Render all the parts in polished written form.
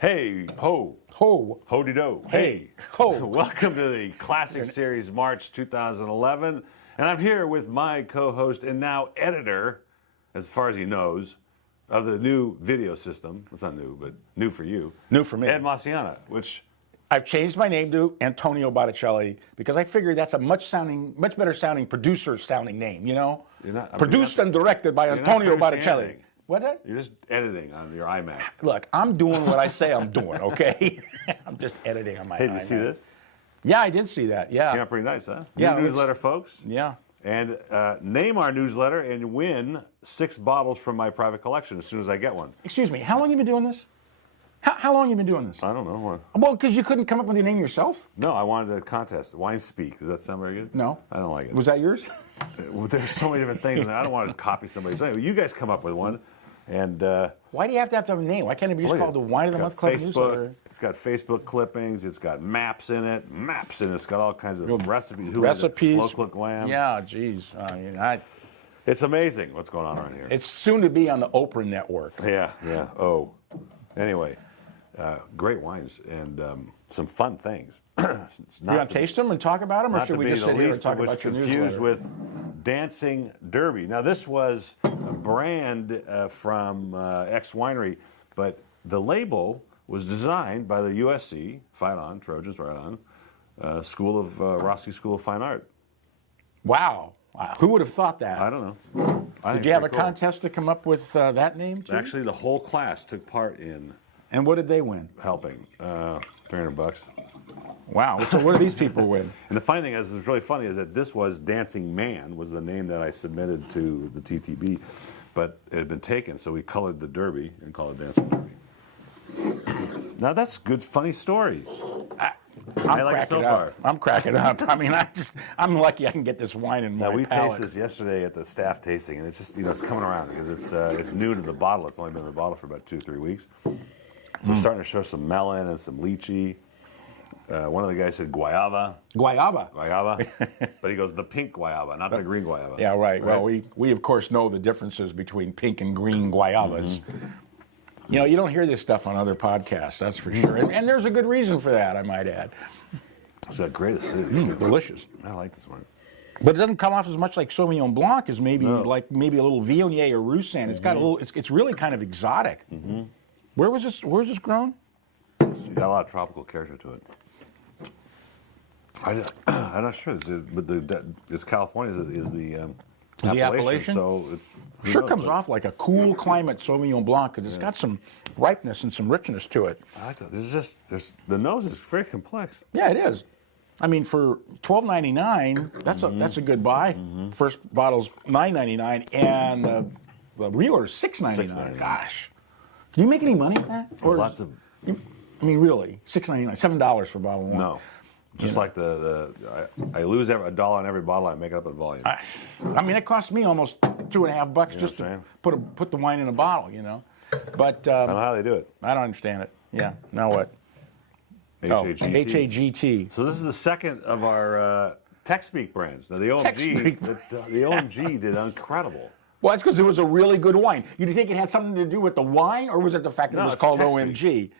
Hey, ho, Ho. ho-de-do. Hey, ho. Welcome to the Classic Series March 2011. And I'm here with my co-host and now editor, as far as he knows, of the new video system. It's not new, but new for you. New for me. Ed Maciana, which... I've changed my name to Antonio Botticelli because I figured that's a much better sounding producer sounding name, you know? Produced and directed by Antonio Botticelli. anything. What? You're just editing on your iMac. Look, I'm doing what I say I'm doing, okay? I'm just editing on my Hey, iMac. did you see this? Yeah, I did see that, yeah. Came out pretty nice, huh? Yeah, New newsletter, folks. Yeah. And name our newsletter and win 6 bottles from my private collection as soon as I get one. Excuse me, how long have you been doing this? How long have you been doing this? I don't know. Well, because you couldn't come up with your name yourself? No, I wanted a contest. Wine Speak. Does that sound very good? No. I don't like it. Was that yours? Well, there's so many different things. I don't want to copy somebody's. Anyway, you guys come up with one. And Why do you have to have a name? Why can't it be just called the Wine of the Month Club newsletter? It's got Facebook clippings. It's got maps in it. It's got all kinds of recipes. Slow cooked lamb. Yeah, geez. It's amazing what's going on around here. It's soon to be on the Oprah network. Yeah. Oh. Anyway, great wines and some fun things. You want to taste them and talk about them, or should we just sit here and talk about your confused newsletter? with Dancing Derby. Now, this was a brand from X Winery, but the label was designed by the USC, fight on, Trojans, right on, Roski School of Fine Art. Wow. Who would have thought that? I don't know. Did you have a contest to come up with that name, too? Actually, the whole class took part in. And what did they win? Helping. $300. Wow. So what do these people win? And the funny thing is, it's really funny, is that this was Dancing Man, was the name that I submitted to the TTB, but it had been taken, so we colored the Derby and called it Dancing Derby. Now that's a good, funny story. I like it so far. I'm cracking up. I mean, I'm lucky I can get this wine in my palate. We tasted this yesterday at the staff tasting, and it's just, it's coming around because it's new to the bottle. It's only been in the bottle for about 2 or 3 weeks. So it's starting to show some melon and some lychee. One of the guys said guayaba. Guayaba. But he goes, the pink guayaba, not the green guayaba. Yeah, right. Well, we of course know the differences between pink and green guayabas. You know, you don't hear this stuff on other podcasts, that's for sure. And there's a good reason for that, I might add. It's got great acidity. Delicious. I like this one. But it doesn't come off as much like Sauvignon Blanc as maybe a little Viognier or Roussanne. It's got a little. It's really kind of exotic. Where was this grown? It's got a lot of tropical character to it. I'm not sure, but it's California is the appellation, so it's sure comes off like a cool climate Sauvignon Blanc because it's got some ripeness and some richness to it. I like that. The nose is very complex. Yeah, it is. I mean, for $12.99, that's a good buy. First bottle's $9.99, and the reorder is $6.99. Gosh, can you make any money at that? Or lots of. I mean, really, $6.99, $7 for a bottle of wine. No. Just like I lose $1 on every bottle, I make it up in volume. I mean, it cost me almost $2.50 just to put the wine in a bottle, you know. But I don't know how they do it. I don't understand it. Yeah. Now what? HAGT. HAGT. So this is the second of our TechSpeak brands. Now the OMG did incredible. Well, that's because it was a really good wine. You think it had something to do with the wine, or was it the fact that it was called OMG?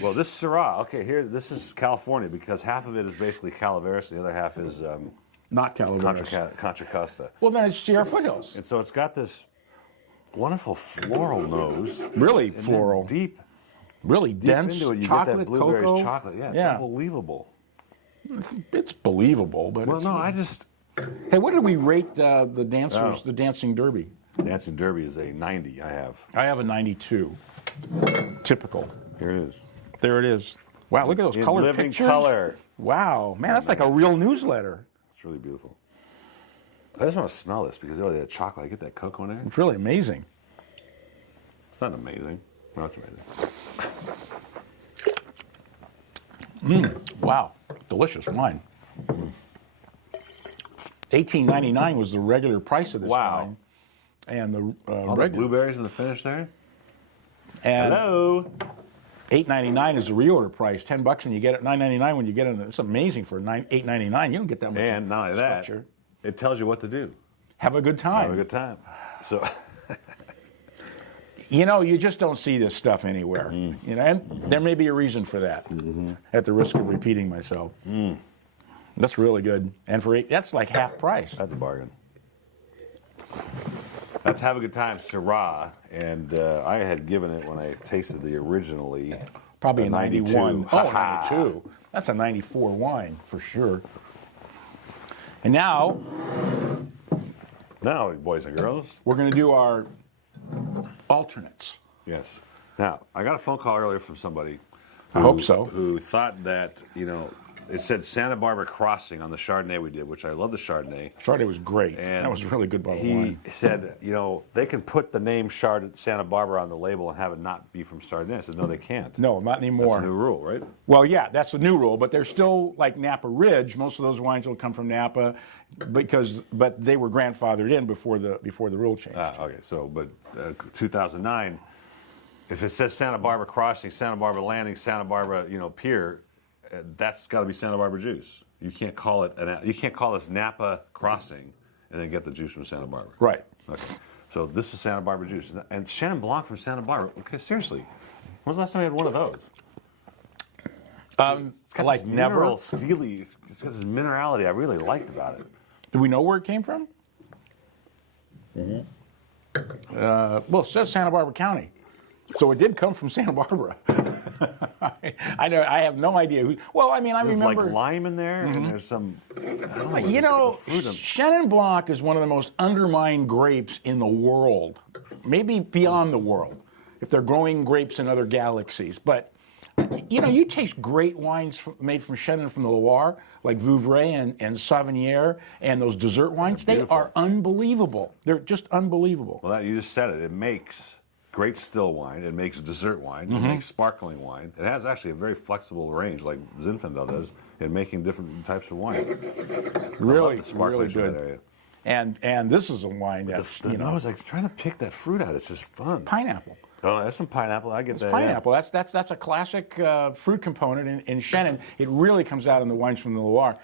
Well, this Syrah, this is California because half of it is basically Calaveras, the other half is not Calaveras. Contra Costa. Well, then it's Sierra Foothills. And so it's got this wonderful floral nose. Really floral. Deep. Really dense into it, you chocolate, get that blueberries cocoa. chocolate. Yeah, it's unbelievable. It's believable, but Hey, what did we rate the dancers, the Dancing Derby? Dancing Derby is a 90, I have a 92. Typical. Here it is. There it is. Wow, look at those colored living pictures. Color. Wow, man, that's like a real newsletter. It's really beautiful. I just want to smell this because they had chocolate. I get that cocoa in there. It's really amazing. It's not amazing. No, it's amazing. Wow, delicious wine. $18.99 was the regular price of this wine. And the the blueberries in the finish there. And hello. $8.99 is the reorder price. $10 when you get it. $9.99 when you get it. It's amazing for $8.99. You don't get that much. And not only that, it tells you what to do. Have a good time. Have a good time. So You know, you just don't see this stuff anywhere. You know, and there may be a reason for that. At the risk of repeating myself, that's really good. And that's like half price. That's a bargain. That's Have a Good Time Syrah, and I had given it when I tasted the originally. Probably a 91. Oh, Ha-ha. 92. That's a 94 wine for sure. And now boys and girls. we're going to do our alternates. Yes. Now, I got a phone call earlier from somebody. I hope so. Who thought that, it said Santa Barbara Crossing on the Chardonnay we did, which I love the Chardonnay. Chardonnay was great. And that was a really good bottle of he wine. said, they can put the name Santa Barbara on the label and have it not be from Chardonnay. I said, no, they can't. No, not anymore. That's a new rule, right? Well, yeah, that's the new rule, but they're still like Napa Ridge. Most of those wines will come from Napa, but they were grandfathered in before the rule changed. Okay. So, but 2009, if it says Santa Barbara Crossing, Santa Barbara Landing, Santa Barbara, Pier, that's got to be Santa Barbara juice. You can't call it you can't call this Napa Crossing and then get the juice from Santa Barbara. Right. Okay. So this is Santa Barbara juice, and Chenin Blanc from Santa Barbara. Okay, seriously, when's the last time you had one of those? It's got Like this never. mineral, steely. It's got this minerality I really liked about it. Do we know where it came from? Well, it says Santa Barbara County, so it did come from Santa Barbara. I know. I have no idea who. Well, I mean, I There's remember. like lime in there, and there's some. I don't know, You know, fruit in- Chenin Blanc is one of the most undermined grapes in the world, maybe beyond the world, if they're growing grapes in other galaxies. But, you taste great wines made from Chenin from the Loire, like Vouvray and Sauvignon, and those dessert wines. They are unbelievable. They're just unbelievable. Well, you just said it. It makes great still wine. It makes dessert wine. It makes sparkling wine. It has actually a very flexible range, like Zinfandel does, in making different types of wine. Really, the sparklers really in that good. area. And this is a wine that's, I was like trying to pick that fruit out. It's just fun. pineapple. Oh, that's some pineapple. I get that. Pineapple. That's a classic fruit component in Chenin. It really comes out in the wines from the Loire.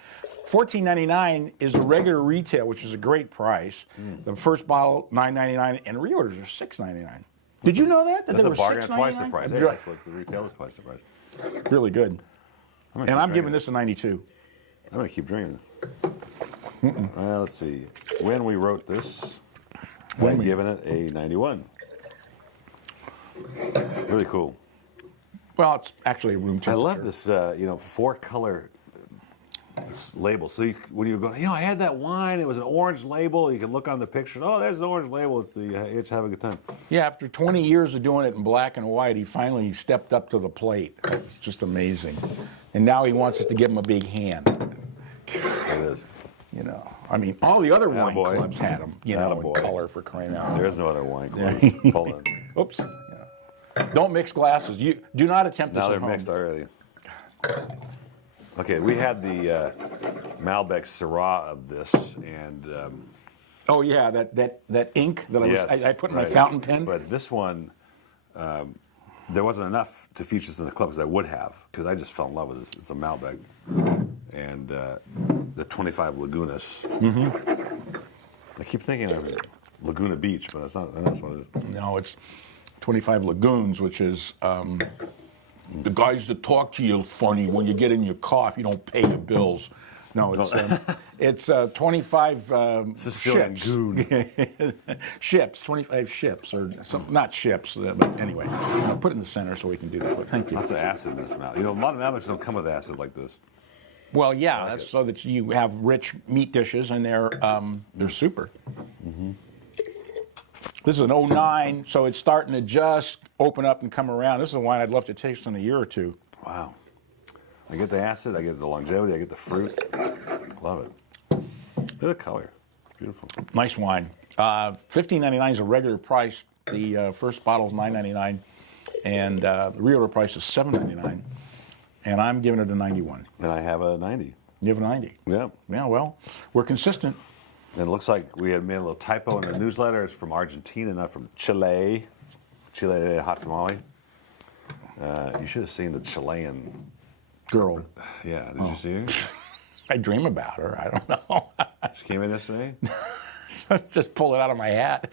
$14.99 is a regular retail, which is a great price. The first bottle $9.99, and reorders are $6.99. Did you know that? That's they a were bargain at twice the $6.99? price. Hey, that's what the retail is twice the price. Really good. And keep I'm drinking giving this a 92. I'm going to keep drinking. Let's see. When we wrote this, I'm giving it a 91. Really cool. Well, it's actually room I temperature. love this, 4-color label. So when you go, I had that wine. It was an orange label. You can look on the picture. Oh, there's the orange label. It's the It's Have a Good Time. Yeah, after 20 years of doing it in black and white, he finally stepped up to the plate. It's just amazing. And now he wants us to give him a big hand. It is. I mean, all the other wine Attaboy. clubs had them, in Attaboy. color for crying out. There is no other wine. Hold on. Oops. Don't mix glasses. You do not attempt this Now at they're home. mixed already. Okay, we had the Malbec Syrah of this, and Oh yeah, that ink that yes, I put in my right. fountain pen. But this one, there wasn't enough to feature this in the club because I would have, because I just fell in love with this. It's a Malbec, and the 25 Lagunas. I keep thinking of Laguna Beach, but it's not. That's what it is. No, it's 25 Lagoons, which is the guys that talk to you funny when you get in your car if you don't pay your bills. No, it's 25 Sicilian ships. goon. Ships, 25 ships, or some, not ships, but anyway. I'll put it in the center so we can do that. But thank you. Lots of acid in this Malbec. A lot of Malbecs don't come with acid like this. Well, yeah, that's so that you have rich meat dishes, and they're super. This is an 09, so it's starting to just open up and come around. This is a wine I'd love to taste in a year or two. Wow. I get the acid, I get the longevity, I get the fruit. Love it. Look at the color. Beautiful. Nice wine. $15.99 is a regular price. The first bottle is $9.99, and the reorder price is $7.99. And I'm giving it a 91. And I have a 90. You have a 90. Yeah. Yeah, well, we're consistent. And it looks like we had made a little typo in the newsletter. It's from Argentina, not from Chile. Chile hot tamale. You should have seen the Chilean Girl, Yeah, did you see her? I dream about her. I don't know. She came in yesterday. Just pull it out of my hat.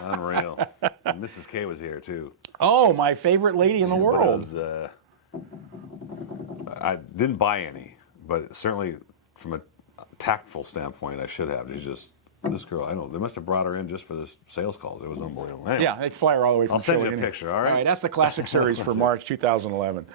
Unreal. And Mrs. K was here too. Oh, my favorite lady in the But world. it was, I didn't buy any, but certainly from a tactful standpoint, I should have. She's just this girl. I know they must have brought her in just for this sales calls. It was unbelievable. Anyway, Yeah, they fly her all the way from I'll send Chile. you a picture. All right. All right, that's the classic series for March 2011.